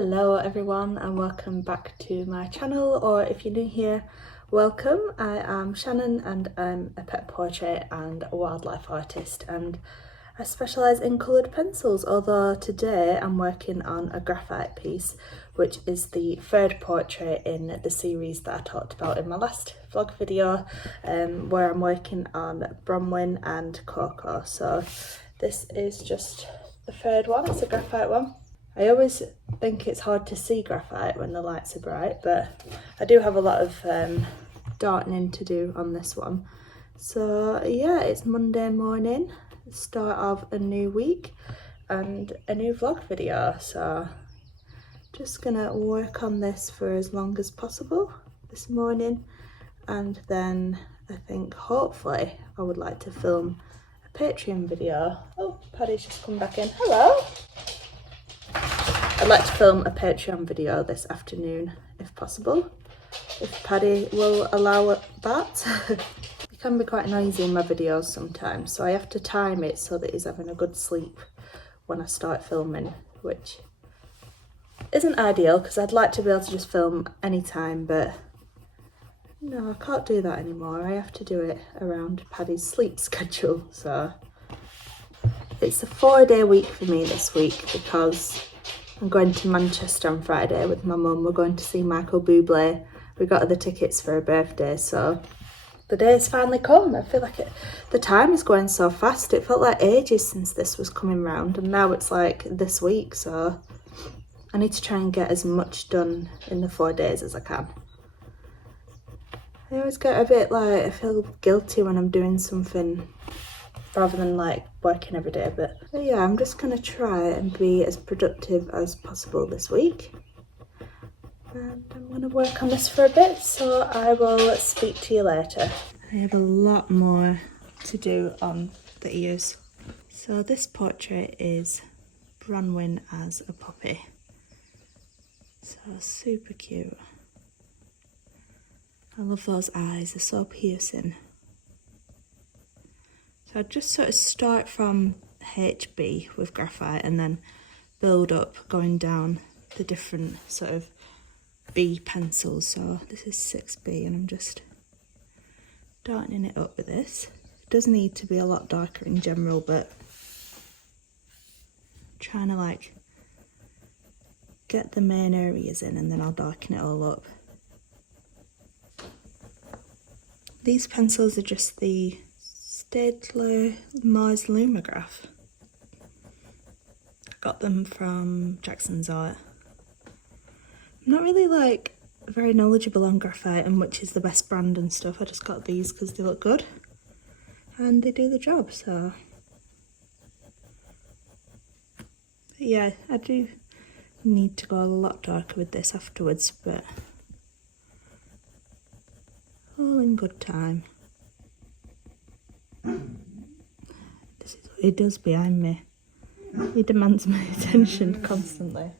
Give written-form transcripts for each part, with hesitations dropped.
Hello everyone and welcome back to my channel, or if you're new here, welcome. I am Shannon and I'm a pet portrait and wildlife artist, and I specialise in coloured pencils, although today I'm working on a graphite piece, which is the third portrait in the series that I talked about in my last vlog video, where I'm working on Bronwyn and Coco. So this is just the third one, it's a graphite one. I always think it's hard to see graphite when the lights are bright, but I do have a lot of darkening to do on this one. So yeah, it's Monday morning, start of a new week and a new vlog video. So just gonna work on this for as long as possible this morning, and then I think hopefully I would like to film a Patreon video. Oh, Paddy's just come back in. Hello! I'd like to film a Patreon video this afternoon, if possible, if Paddy will allow that. It can be quite noisy in my videos sometimes, so I have to time it so that he's having a good sleep when I start filming, which isn't ideal because I'd like to be able to just film anytime, but no, I can't do that anymore. I have to do it around Paddy's sleep schedule. So it's a 4-day week for me this week because I'm going to Manchester on Friday with my mum. We're going to see Michael Buble. We got the tickets for her birthday, so the day's finally come. I feel like the time is going so fast. It felt like ages since this was coming round, and now it's like this week, so I need to try and get as much done in the 4 days as I can. I always get a bit like, I feel guilty when I'm doing something rather than like working every day, but yeah, I'm just gonna try and be as productive as possible this week, and I'm gonna work on this for a bit, so I will speak to you later. I have a lot more to do on the ears. So this portrait is Bronwyn as a puppy, so super cute. I love those eyes, they're so piercing. So I'd just sort of start from HB with graphite and then build up going down the different sort of B pencils. So this is 6B and I'm just darkening it up with this. It does need to be a lot darker in general, but I'm trying to like get the main areas in and then I'll darken it all up. These pencils are just the Staedtler Mars Lumograph. I got them from Jackson's Art. I'm not really like very knowledgeable on graphite and which is the best brand and stuff. I just got these because they look good and they do the job. So but yeah, I do need to go a lot darker with this afterwards, but all in good time. This is what he does behind me. He demands my attention constantly.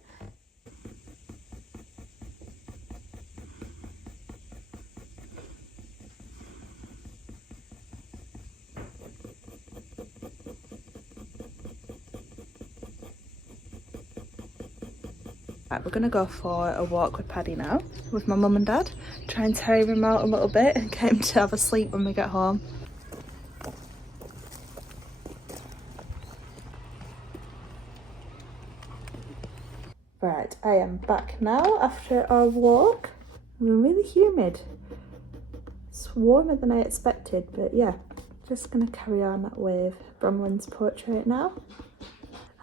Right, we're gonna go for a walk with Paddy now, with my mum and dad. Try and tire him out a little bit and get him to have a sleep when we get home. Right, I am back now after our walk. We're really humid. It's warmer than I expected, but yeah, just gonna carry on with Bronwyn's portrait now.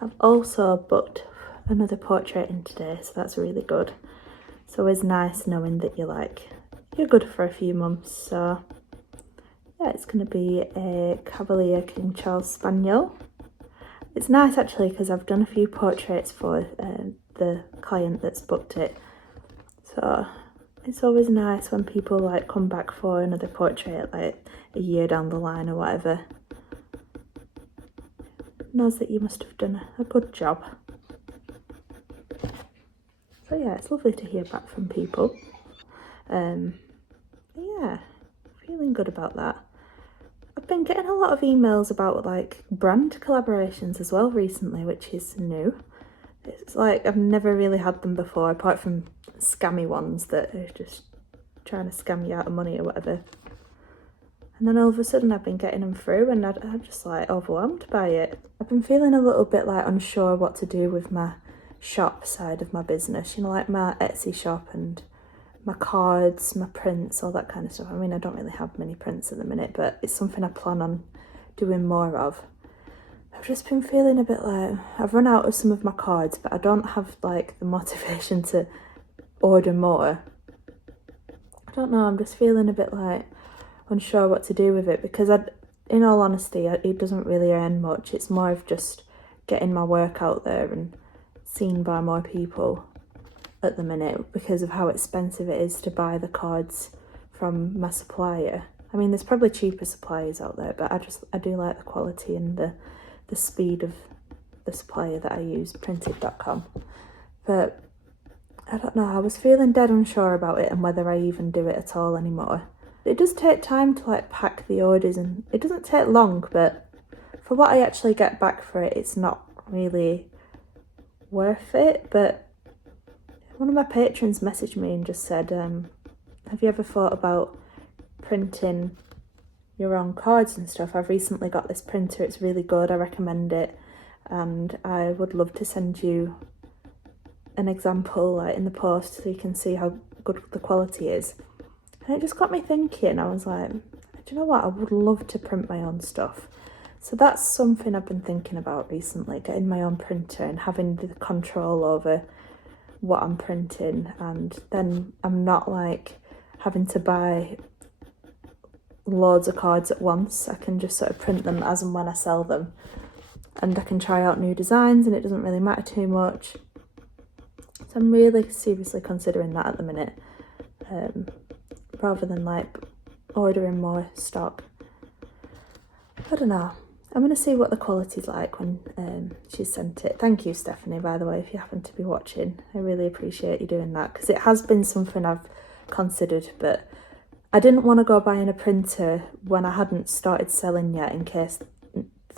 I've also booked another portrait in today, so that's really good. It's always nice knowing that you're good for a few months. So yeah, it's gonna be a Cavalier King Charles Spaniel. It's nice actually because I've done a few portraits for the client that's booked it, so it's always nice when people like come back for another portrait like a year down the line or whatever. Knows that you must have done a good job. So yeah, it's lovely to hear back from people. Yeah, feeling good about that. I've been getting a lot of emails about like brand collaborations as well recently, which is new. It's like I've never really had them before, apart from scammy ones that are just trying to scam you out of money or whatever. And then all of a sudden I've been getting them through and I'm just like overwhelmed by it. I've been feeling a little bit like unsure what to do with my shop side of my business, you know, like my Etsy shop and my cards, my prints, all that kind of stuff. I mean, I don't really have many prints at the minute, but it's something I plan on doing more of. I've just been feeling a bit like I've run out of some of my cards, but I don't have like the motivation to order more. I don't know, I'm just feeling a bit like unsure what to do with it, because in all honesty, it doesn't really earn much. It's more of just getting my work out there and seen by more people at the minute, because of how expensive it is to buy the cards from my supplier. I mean, there's probably cheaper suppliers out there, but I do like the quality and the speed of the supplier that I use, printed.com. But I don't know, I was feeling dead unsure about it and whether I even do it at all anymore. It does take time to like pack the orders, and it doesn't take long, but for what I actually get back for it, it's not really worth it. But one of my patrons messaged me and just said, have you ever thought about printing your own cards and stuff? I've recently got this printer, it's really good, I recommend it, and I would love to send you an example like in the post so you can see how good the quality is. And it just got me thinking. I was like, do you know what, I would love to print my own stuff. So that's something I've been thinking about recently, getting my own printer and having the control over what I'm printing, and then I'm not like having to buy loads of cards at once. I can just sort of print them as and when I sell them, and I can try out new designs and it doesn't really matter too much. So I'm really seriously considering that at the minute, rather than like ordering more stock. I don't know. I'm going to see what the quality's like when she's sent it. Thank you, Stephanie, by the way, if you happen to be watching. I really appreciate you doing that, because it has been something I've considered, but I didn't want to go buying a printer when I hadn't started selling yet, in case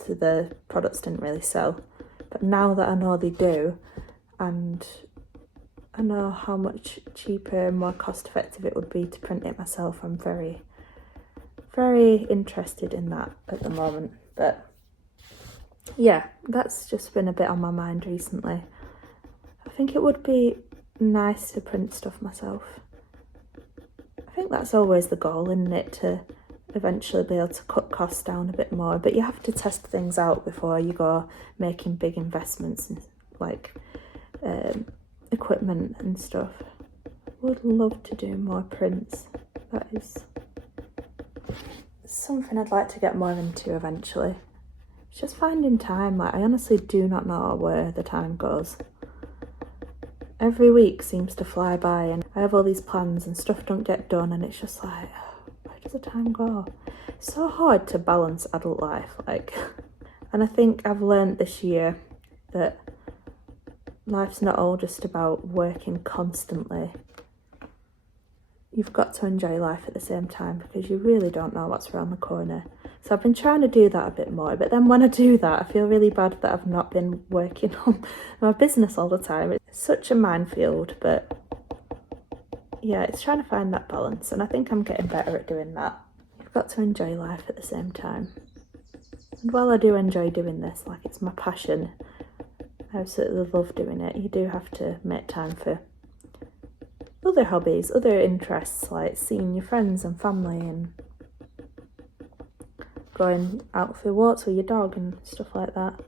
the products didn't really sell. But now that I know they do, and I know how much cheaper and more cost effective it would be to print it myself, I'm very, very interested in that at the moment. But yeah, that's just been a bit on my mind recently. I think it would be nice to print stuff myself. I think that's always the goal, isn't it, to eventually be able to cut costs down a bit more, but you have to test things out before you go making big investments in like equipment and stuff. Would love to do more prints. That is something I'd like to get more into eventually. It's just finding time. Like, I honestly do not know where the time goes. Every week seems to fly by and I have all these plans and stuff don't get done, and it's just like, where does the time go? It's so hard to balance adult life, like. And I think I've learned this year that life's not all just about working constantly. You've got to enjoy life at the same time, because you really don't know what's around the corner. So I've been trying to do that a bit more, but then when I do that, I feel really bad that I've not been working on my business all the time. It's such a minefield, but yeah, it's trying to find that balance, and I think I'm getting better at doing that. You've got to enjoy life at the same time. And while I do enjoy doing this, like it's my passion, I absolutely love doing it, you do have to make time for other hobbies, other interests, like seeing your friends and family and going out for walks with your dog and stuff like that.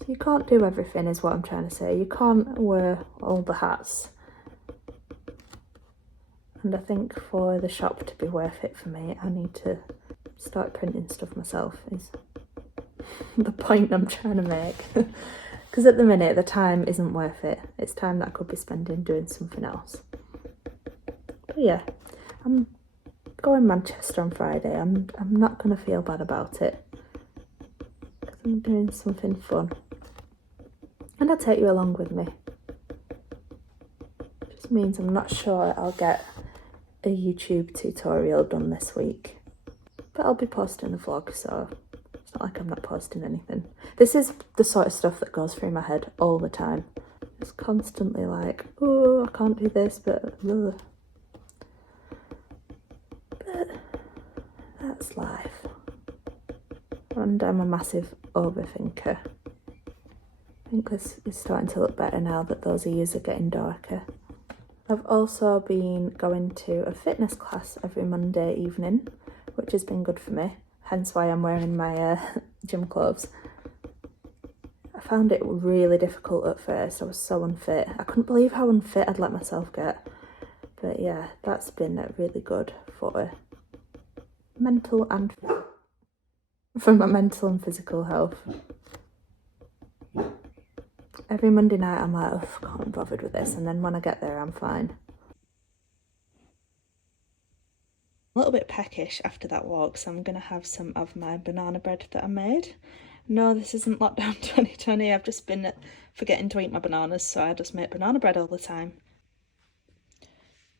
So you can't do everything, is what I'm trying to say. You can't wear all the hats. And I think for the shop to be worth it for me, I need to start printing stuff myself, is the point I'm trying to make. Because at the minute, the time isn't worth it. It's time that I could be spending doing something else. But yeah, I'm going Manchester on Friday. I'm not going to feel bad about it, because I'm doing something fun. And I'll take you along with me. It just means I'm not sure I'll get a YouTube tutorial done this week. But I'll be posting a vlog, so It's not like I'm not posting anything. This is the sort of stuff that goes through my head all the time. It's constantly like, oh, I can't do this, but ugh. But that's life. And I'm a massive overthinker. I think this is starting to look better now that those ears are getting darker. I've also been going to a fitness class every Monday evening, which has been good for me, hence why I'm wearing my gym clothes. I found it really difficult at first. I was so unfit. I couldn't believe how unfit I'd let myself get. But yeah, that's been really good for mental and for my mental and physical health. Every Monday night I'm like, oh, I can't be bothered with this, and then when I get there I'm fine. A little bit peckish after that walk, so I'm going to have some of my banana bread that I made. No, this isn't lockdown 2020, I've just been forgetting to eat my bananas, so I just make banana bread all the time.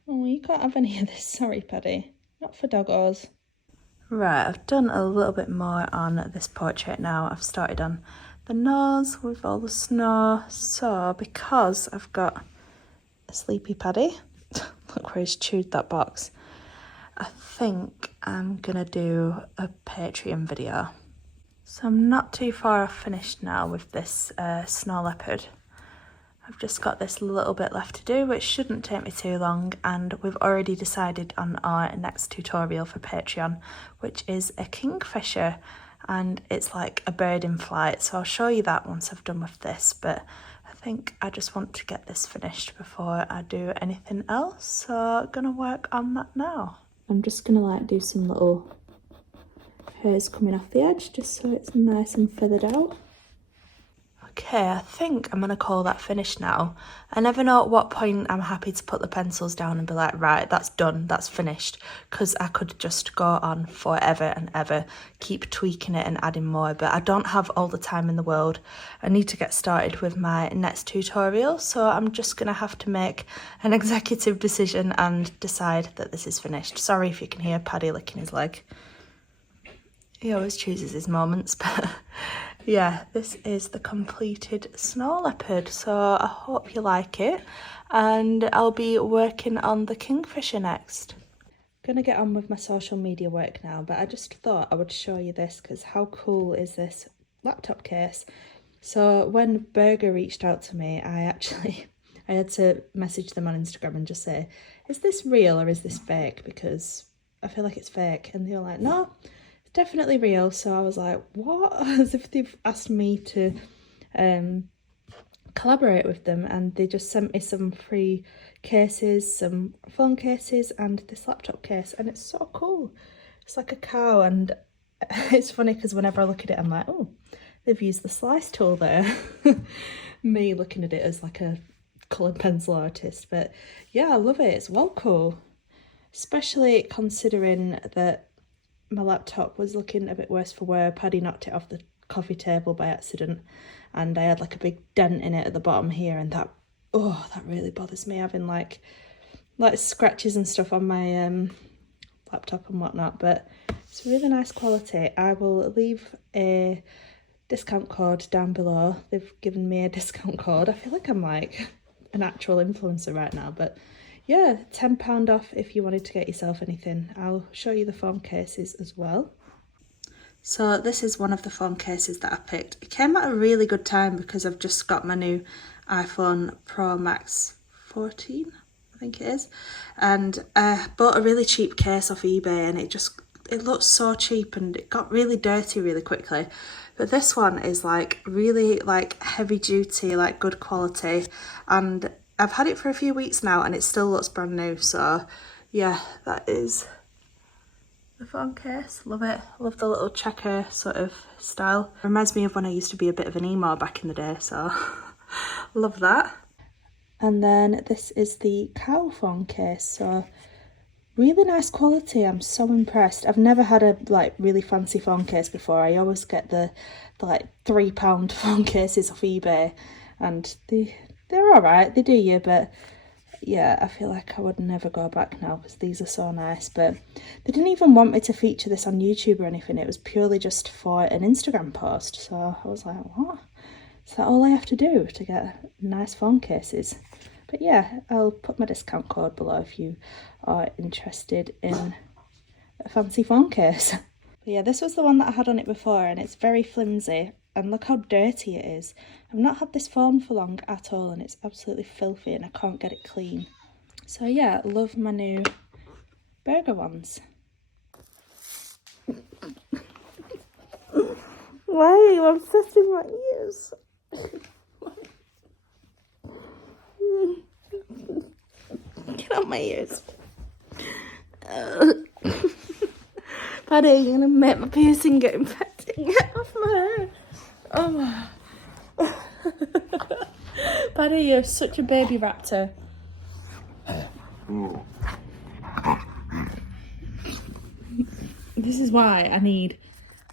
Oh, you can't have any of this, sorry Paddy, not for doggos. Right, I've done a little bit more on this portrait now. I've started on the nose with all the snow, so because I've got a sleepy Paddy, look where he's chewed that box, I think I'm gonna do a Patreon video. So I'm not too far off finished now with this snow leopard. I've just got this little bit left to do, which shouldn't take me too long, and we've already decided on our next tutorial for Patreon, which is a kingfisher, and it's like a bird in flight, so I'll show you that once I've done with this, but I think I just want to get this finished before I do anything else, so I'm gonna work on that now. I'm just gonna like do some little hairs coming off the edge just so it's nice and feathered out. Okay, I think I'm gonna call that finished now. I never know at what point I'm happy to put the pencils down and be like, right, that's done, that's finished, because I could just go on forever and ever, keep tweaking it and adding more, but I don't have all the time in the world. I need to get started with my next tutorial, so I'm just gonna have to make an executive decision and decide that this is finished. Sorry if you can hear Paddy licking his leg. He always chooses his moments, but yeah, this is the completed snow leopard, so I hope you like it, and I'll be working on the kingfisher next. Gonna get on with my social media work now, but I just thought I would show you this because how cool is this laptop case? So when Burger reached out to me, I had to message them on Instagram and just say, is this real or is this fake? Because I feel like it's fake, and they were like, no, definitely real. So I was like, what? As if they've asked me to collaborate with them, and they just sent me some free cases, some phone cases and this laptop case, and it's so cool. It's like a cow, and it's funny because whenever I look at it I'm like, oh, they've used the slice tool there. Me looking at it as like a coloured pencil artist, but yeah, I love it. It's well cool, especially considering that my laptop was looking a bit worse for wear. Paddy knocked it off the coffee table by accident, and I had like a big dent in it at the bottom here, and that really bothers me, having like scratches and stuff on my laptop and whatnot. But it's really nice quality. I will leave a discount code down below. They've given me a discount code. I feel like I'm like an actual influencer right now, but yeah, £10 off if you wanted to get yourself anything. I'll show you the phone cases as well. So this is one of the phone cases that I picked. It came at a really good time because I've just got my new iPhone Pro Max 14, I think it is. And I bought a really cheap case off eBay, and it looked so cheap, and it got really dirty really quickly. But this one is like really like heavy duty, like good quality, and I've had it for a few weeks now and it still looks brand new. So yeah, that is the phone case. Love it. Love the little checker sort of style. Reminds me of when I used to be a bit of an emo back in the day, so love that. And then this is the cow phone case, so really nice quality. I'm so impressed. I've never had a like really fancy phone case before. I always get the like £3 phone cases off eBay, and they're all right, they do you, but yeah, I feel like I would never go back now because these are so nice. But they didn't even want me to feature this on YouTube or anything. It was purely just for an Instagram post. So I was like, what? Is that all I have to do to get nice phone cases? But yeah, I'll put my discount code below if you are interested in a fancy phone case. But yeah, this was the one that I had on it before, and it's very flimsy. And look how dirty it is. I've not had this phone for long at all, and it's absolutely filthy and I can't get it clean. So yeah, love my new burger ones. Why are you obsessed with my ears? Get out my ears. Paddy, you're gonna make my piercing get infected. Get off my hair. Oh. Paddy, you're such a baby raptor. This is why I need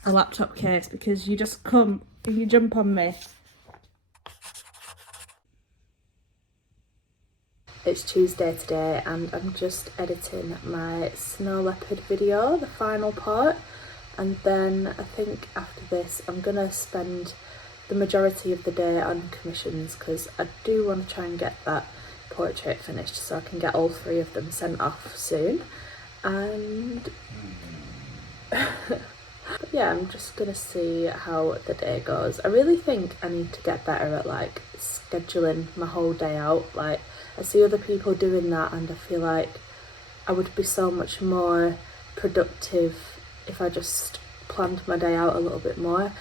a laptop case, because you just come and you jump on me. It's Tuesday today and I'm just editing my snow leopard video, the final part, and then I think after this I'm gonna spend the majority of the day on commissions because I do want to try and get that portrait finished so I can get all 3 of them sent off soon. And but yeah, I'm just gonna see how the day goes. I really think I need to get better at like scheduling my whole day out. Like, I see other people doing that and I feel like I would be so much more productive if I just planned my day out a little bit more.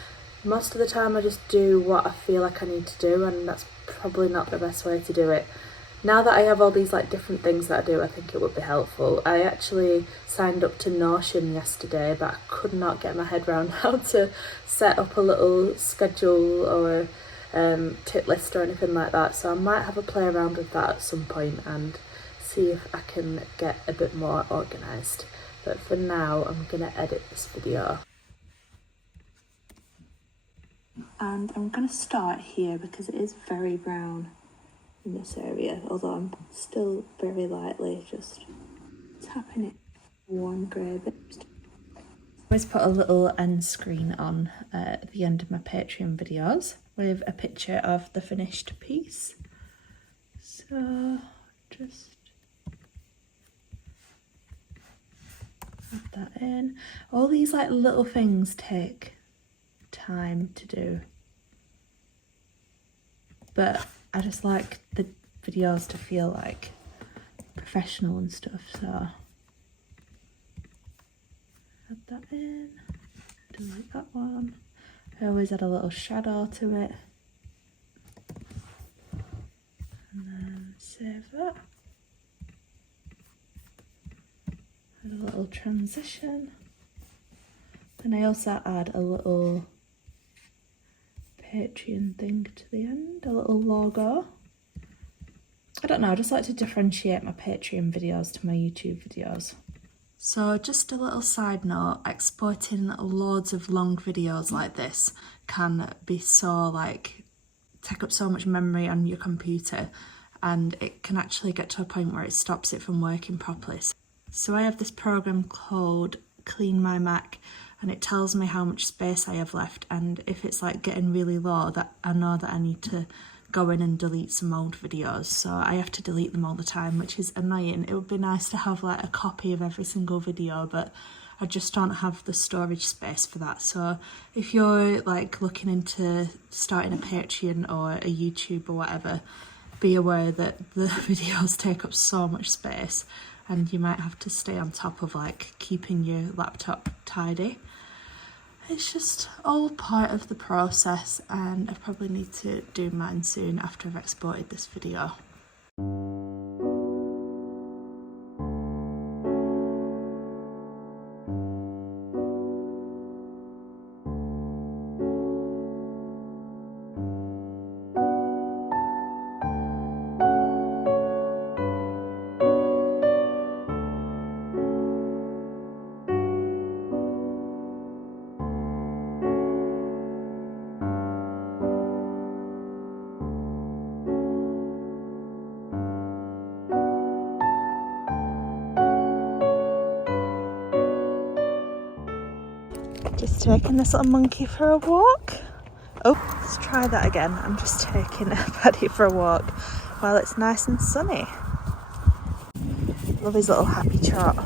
Most of the time I just do what I feel like I need to do, and that's probably not the best way to do it. Now that I have all these like different things that I do, I think it would be helpful. I actually signed up to Notion yesterday, but I could not get my head around how to set up a little schedule or tip list or anything like that. So I might have a play around with that at some point and see if I can get a bit more organised. But for now, I'm gonna edit this video. And I'm gonna start here because it is very brown in this area, although I'm still very lightly just tapping it one grey bit. I always put a little end screen on at the end of my Patreon videos with a picture of the finished piece. So just add that in. All these like little things take time to do, but I just like the videos to feel like professional and stuff, so add that in. Delete that one. I always add a little shadow to it and then save that. Add a little transition, and I also add a little Patreon thing to the end, a little logo. I don't know, I just like to differentiate my Patreon videos to my YouTube videos. So just a little side note, exporting loads of long videos like this can be so like, take up so much memory on your computer, and it can actually get to a point where it stops it from working properly. So I have this program called Clean My Mac, and it tells me how much space I have left, and if it's like getting really low, that I know that I need to go in and delete some old videos, so I have to delete them all the time, which is annoying. It would be nice to have like a copy of every single video, but I just don't have the storage space for that. So if you're like looking into starting a Patreon or a YouTube or whatever, be aware that the videos take up so much space and you might have to stay on top of like keeping your laptop tidy. It's just all part of the process, and I probably need to do mine soon after I've exported this video. just taking this little monkey for a walk. Oh, let's try that again. I'm just taking a Paddy for a walk while it's nice and sunny. Love his little happy trot.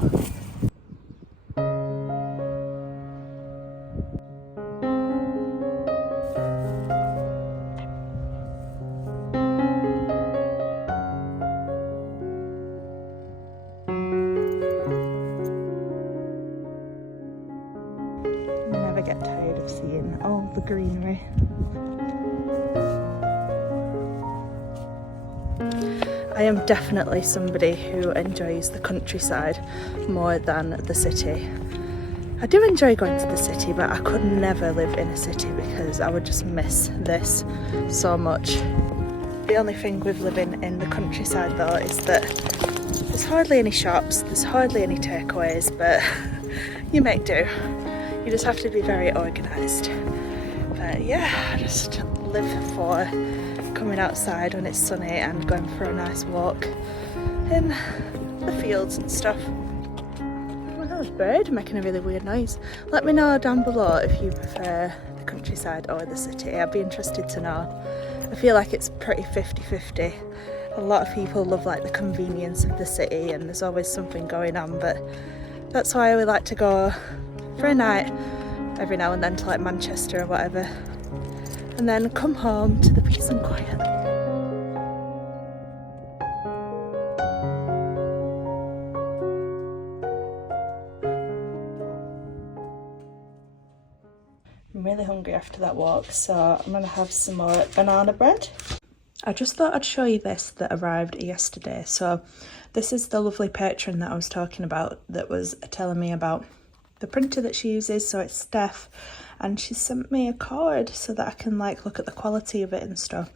Never get tired of seeing all the greenery. I am definitely somebody who enjoys the countryside more than the city. I do enjoy going to the city, but I could never live in a city because I would just miss this so much. The only thing with living in the countryside though is that there's hardly any shops, there's hardly any takeaways, but you make do. You just have to be very organised. But yeah, I just live for coming outside when it's sunny and going for a nice walk in the fields and stuff. Oh my god, bird making a really weird noise. Let me know down below if you prefer the countryside or the city. I'd be interested to know. I feel like it's pretty 50-50. A lot of people love like the convenience of the city and there's always something going on, but that's why we like to go for a night every now and then to like Manchester or whatever, and then come home to the peace and quiet. I'm really hungry after that walk, so I'm gonna have some more banana bread. I just thought I'd show you this that arrived yesterday. So this is the lovely patron that I was talking about that was telling me about the printer that she uses. So it's Steph, and she sent me a card so that I can like look at the quality of it and stuff.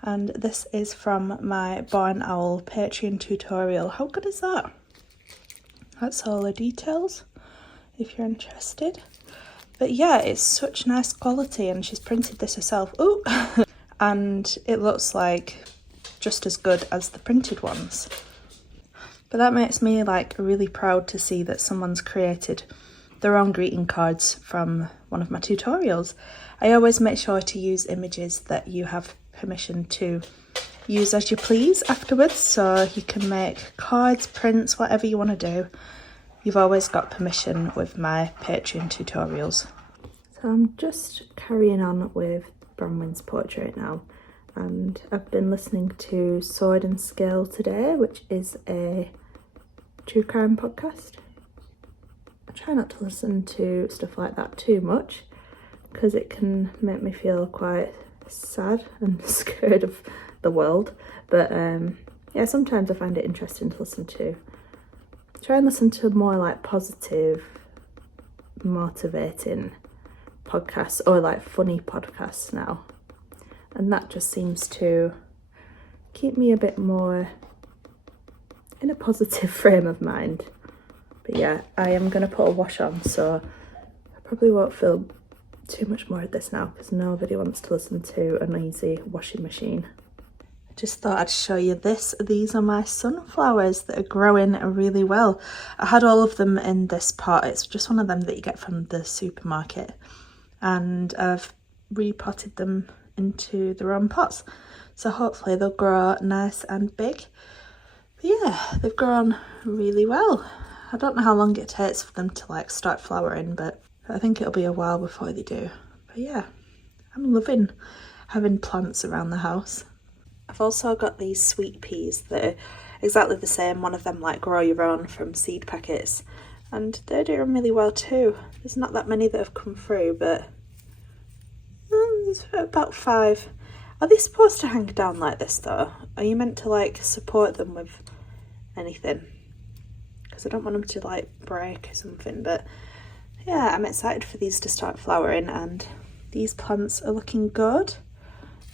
And this is from my Barn Owl Patreon tutorial. How good is that? That's all the details if you're interested. But yeah, it's such nice quality and she's printed this herself. Ooh! And it looks like just as good as the printed ones. But that makes me like really proud to see that someone's created their own greeting cards from one of my tutorials. I always make sure to use images that you have permission to use as you please afterwards, so you can make cards, prints, whatever you want to do. You've always got permission with my Patreon tutorials. So I'm just carrying on with Bronwyn's portrait now, and I've been listening to Sword and Scale today, which is a true crime podcast. I try not to listen to stuff like that too much because it can make me feel quite sad and scared of the world, but yeah, sometimes I find it interesting to listen to. Try and listen to more like positive, motivating podcasts or like funny podcasts now, and that just seems to keep me a bit more in a positive frame of mind. But yeah, I am going to put a wash on, so I probably won't film too much more of this now because nobody wants to listen to a noisy washing machine. I just thought I'd show you this. These are my sunflowers that are growing really well. I had all of them in this pot. It's just one of them that you get from the supermarket, and I've repotted them into their own pots, so hopefully they'll grow nice and big. But yeah, they've grown really well. I don't know how long it takes for them to like start flowering, but I think it'll be a while before they do. But yeah, I'm loving having plants around the house. I've also got these sweet peas that are exactly the same. One of them like grow your own from seed packets, and they're doing really well too. There's not that many that have come through, but there's about 5. Are they supposed to hang down like this though? Are you meant to like support them with anything? Because I don't want them to like break or something. But yeah, I'm excited for these to start flowering, and these plants are looking good.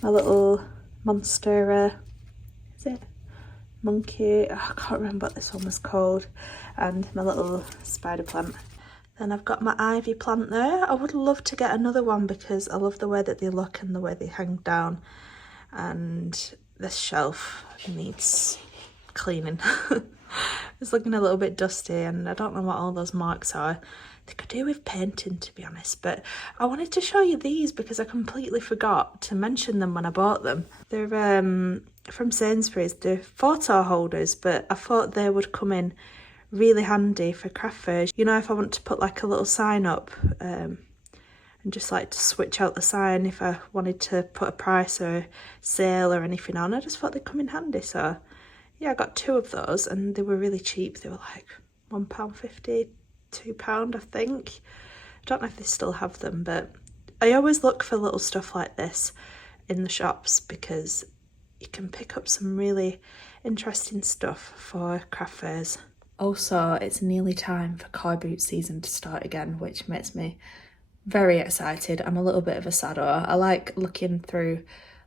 My little monstera, is it? Monkey, I can't remember what this one was called, and my little spider plant. Then I've got my ivy plant there. I would love to get another one because I love the way that they look and the way they hang down, and this shelf needs cleaning. It's looking a little bit dusty and I don't know what all those marks are. they could do with painting, to be honest. But I wanted to show you these because I completely forgot to mention them when I bought them. They're from Sainsbury's. They're photo holders, but I thought they would come in really handy for craft fairs. You know, if I want to put like a little sign up and just like to switch out the sign if I wanted to put a price or a sale or anything on, I just thought they'd come in handy. So yeah, I got 2 of those and they were really cheap. They were like £1.50, £2 I think. I don't know if they still have them, but I always look for little stuff like this in the shops because you can pick up some really interesting stuff for craft fairs. Also, it's nearly time for car boot season to start again, which makes me very excited. I'm a little bit of a sadder. I like looking through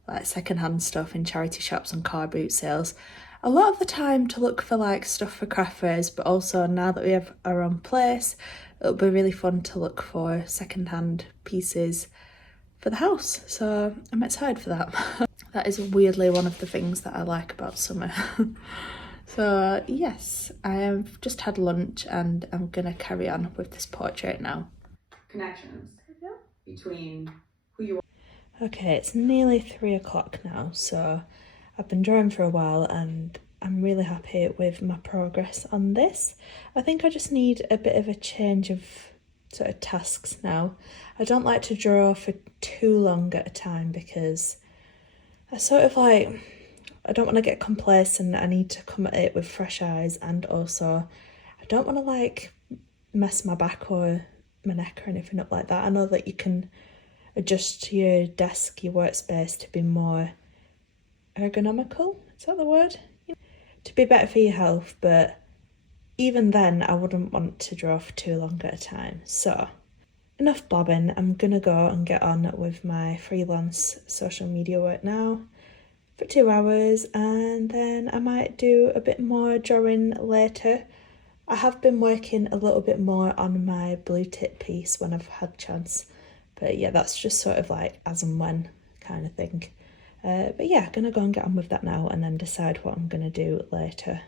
like secondhand stuff in charity shops and car boot sales a lot of the time to look for like stuff for craft fairs, but also now that we have our own place, it'll be really fun to look for secondhand pieces for the house. So I'm excited for that. That is weirdly one of the things that I like about summer. So yes, I have just had lunch and I'm gonna carry on with this portrait now. Connections between who you are. Okay, it's nearly 3 o'clock now, so I've been drawing for a while and I'm really happy with my progress on this. I think I just need a bit of a change of sort of tasks now. I don't like to draw for too long at a time because I sort of like, I don't want to get complacent. I need to come at it with fresh eyes, and also I don't want to like mess my back or my neck or anything up like that. I know that you can adjust your desk, your workspace to be more ergonomical, is that the word? To be better for your health, but even then I wouldn't want to draw for too long at a time. So enough blabbing, I'm gonna go and get on with my freelance social media work now for 2 hours, and then I might do a bit more drawing later. I have been working a little bit more on my blue tip piece when I've had chance, but yeah, that's just sort of like as and when kind of thing. But yeah, gonna go and get on with that now and then decide what I'm gonna do later.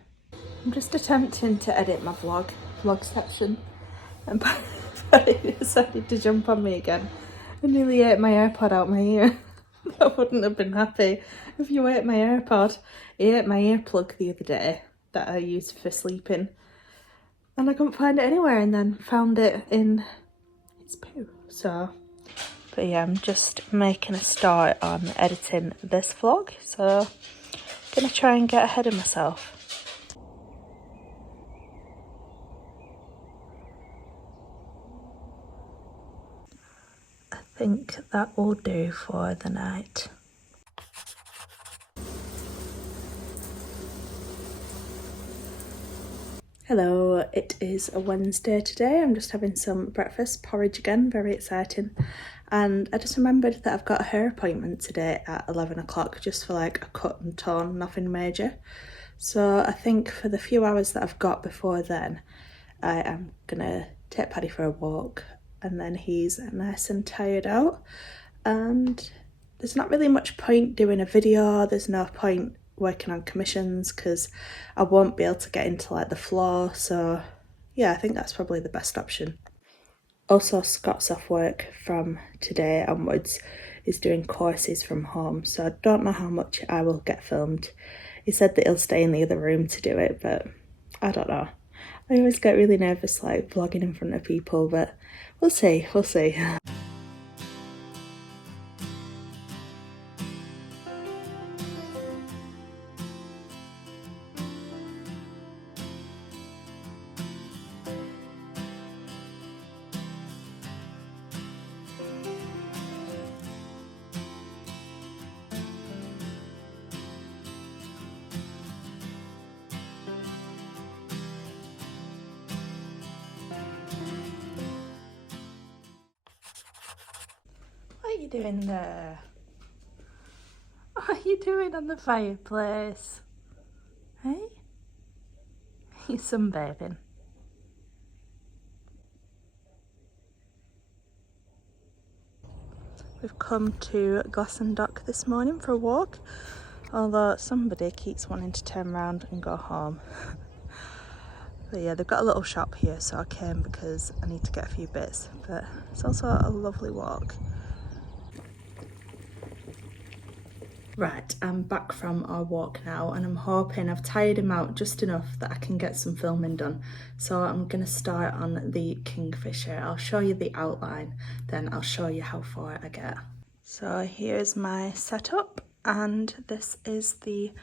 I'm just attempting to edit my vlog section, and Barry decided to jump on me again and nearly ate my AirPod out my ear. I wouldn't have been happy if you ate my AirPod. He ate my earplug the other day that I used for sleeping, and I couldn't find it anywhere, and then found it in its poo. So, but yeah, I'm just making a start on editing this vlog, so I'm gonna try and get ahead of myself. I think that will do for the night. Hello, it is a Wednesday today. I'm just having some breakfast, porridge again, very exciting. And I just remembered that I've got a hair appointment today at 11 o'clock just for like a cut and tone, nothing major. So I think for the few hours that I've got before then, I am gonna take Paddy for a walk, and then he's nice and tired out. And there's not really much point doing a video, there's no point working on commissions because I won't be able to get into like the floor. So yeah, I think that's probably the best option. Also, Scott's off work from today onwards, is doing courses from home, so I don't know how much I will get filmed. He said that he'll stay in the other room to do it, but I don't know. I always get really nervous like vlogging in front of people, but we'll see. What are you doing there? What are you doing on the fireplace? Hey? You're sunbathing. We've come to Glasson Dock this morning for a walk, although somebody keeps wanting to turn around and go home. But yeah, they've got a little shop here, so I came because I need to get a few bits, but it's also a lovely walk. Right, I'm back from our walk now, and I'm hoping I've tired him out just enough that I can get some filming done. So I'm going to start on the kingfisher. I'll show you the outline, then I'll show you how far I get. So here's my setup, and this is the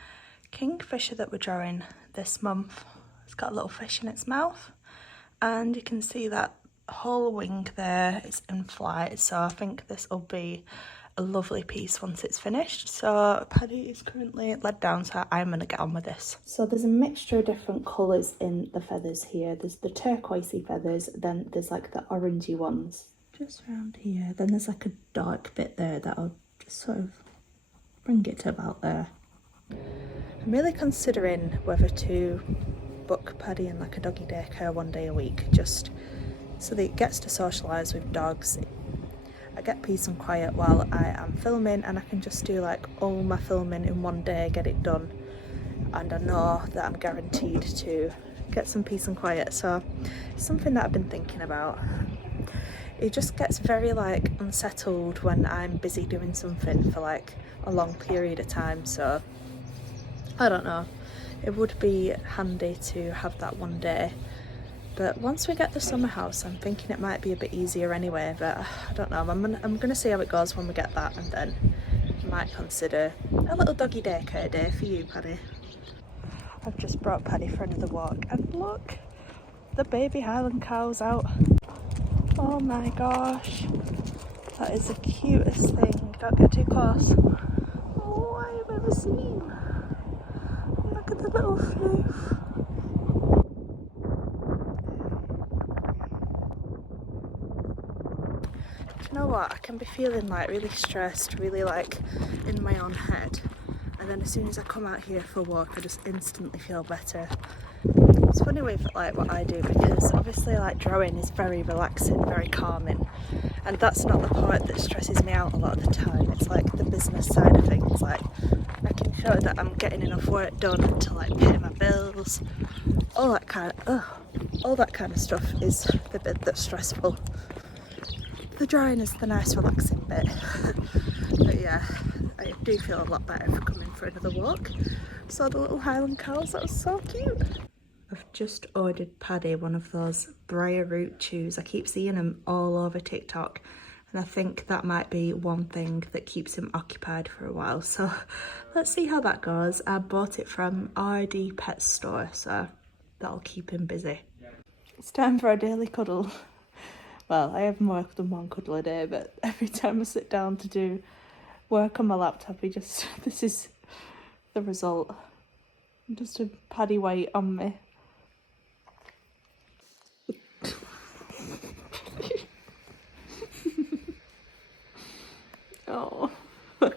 kingfisher that we're drawing this month. It's got a little fish in its mouth, and you can see that whole wing there is in flight, so I think this will be a lovely piece once it's finished. So Paddy is currently laid down, so I'm going to get on with this. So there's a mixture of different colours in the feathers here. There's the turquoisey feathers, then there's like the orangey ones just around here, then there's like a dark bit there that I'll just sort of bring it to about there. I'm really considering whether to book Paddy in like a doggy daycare one day a week, just so that it gets to socialise with dogs. I get peace and quiet while I am filming, and I can just do like all my filming in one day, get it done, and I know that I'm guaranteed to get some peace and quiet. So it's something that I've been thinking about. It just gets very like unsettled when I'm busy doing something for like a long period of time, so I don't know, it would be handy to have that one day. But once we get the summer house, I'm thinking it might be a bit easier anyway, but I don't know, I'm gonna see how it goes when we get that, and then I might consider a little doggy daycare day for you, Paddy. I've just brought Paddy for another walk, and look, the baby Highland cow's out. Oh my gosh, that is the cutest thing. Don't get too close. Oh, I've ever seen. Look at the little floof. You know what, I can be feeling like really stressed, really like in my own head, and then as soon as I come out here for a walk I just instantly feel better. It's funny with like what I do, because obviously like drawing is very relaxing, very calming, and that's not the part that stresses me out a lot of the time. It's like the business side of things, like making sure that I'm getting enough work done to like pay my bills, all that kind of stuff is the bit that's stressful. The drawing is the nice relaxing bit. But yeah, I do feel a lot better for coming for another walk. Saw the little Highland cows, that was so cute. I've just ordered Paddy one of those briar root chews. I keep seeing them all over TikTok, and I think that might be one thing that keeps him occupied for a while. So let's see how that goes. I bought it from RD Pet Store, so that'll keep him busy. It's time for a daily cuddle. Well, I have more than one cuddle a day, but every time I sit down to do work on my laptop, this is the result. Just a Paddy weight on me. Oh, I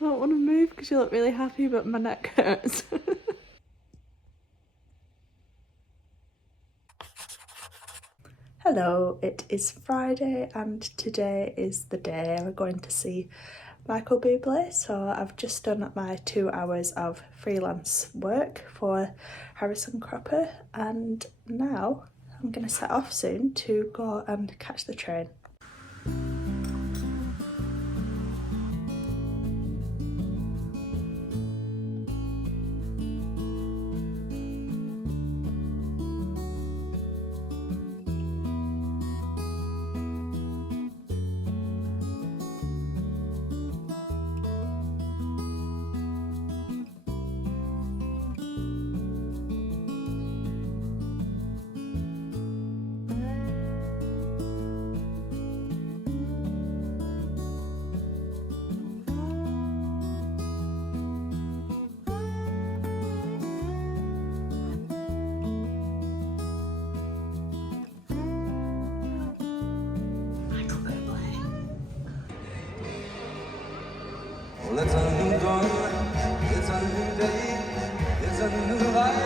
don't want to move because you look really happy, but my neck hurts. Hello, it is Friday and today is the day we're going to see Michael Buble. So I've just done my 2 hours of freelance work for Harrison Cropper, and now I'm going to set off soon to go and catch the train. Well, it's a new dawn, it's a new day, it's a new life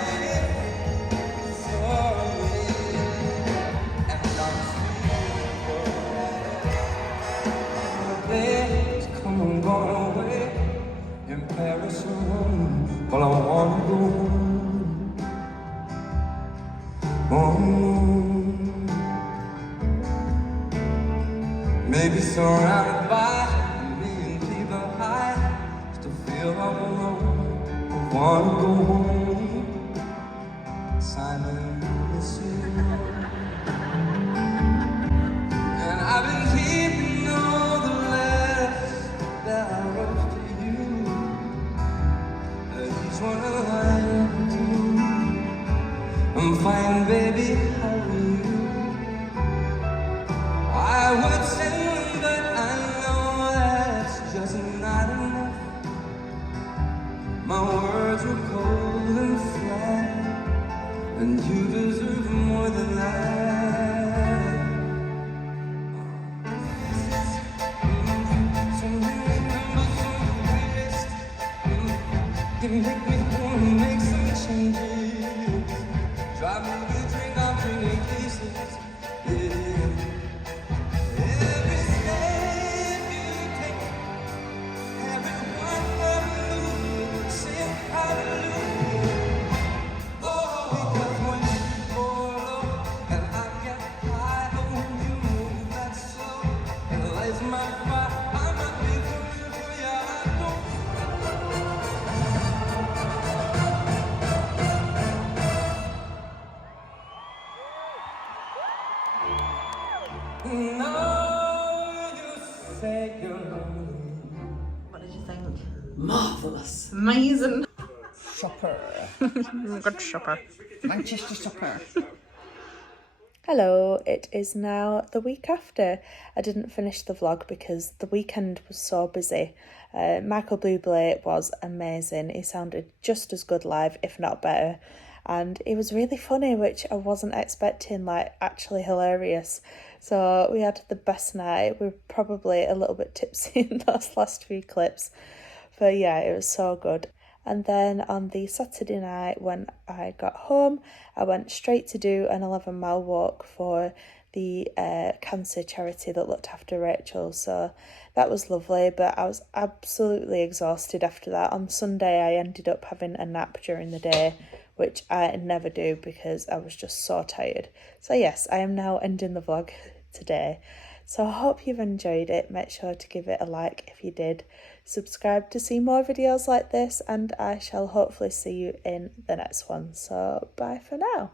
for me, and I'm free. The days come and go away in Paris or Rome. Well, I want to go home. alone. Maybe surrounded by a million people, I still feel all alone. I wanna go home. Simon, miss you. And I've been keeping all the letters that I wrote to you. Each one a line or two. I'm fine, baby, how are you? I would send them, but I know that's just not enough. My words were cold and flat, and you deserve more than that. So many numbers on the list. You make me wanna make some changes. Try me to drink off any cases. Yeah. Every step you take, every one of you sing hallelujah. Oh, because when you go low and I get high, oh, you move that slow and lights my fire. I might be coming for you. I don't. No, you say you're lonely. What did you think? Marvellous. Amazing. Shopper. Good shopper. Manchester shopper. Hello, it is now the week after. I didn't finish the vlog because the weekend was so busy. Michael Buble was amazing. He sounded just as good live, if not better. And he was really funny, which I wasn't expecting, like actually hilarious. So we had the best night. We were probably a little bit tipsy in those last few clips. But yeah, it was so good. And then on the Saturday night when I got home, I went straight to do an 11-mile walk for the cancer charity that looked after Rachel. So that was lovely, but I was absolutely exhausted after that. On Sunday, I ended up having a nap during the day, which I never do because I was just so tired. So yes, I am now ending the vlog today. So I hope you've enjoyed it. Make sure to give it a like if you did. Subscribe to see more videos like this, and I shall hopefully see you in the next one. So bye for now.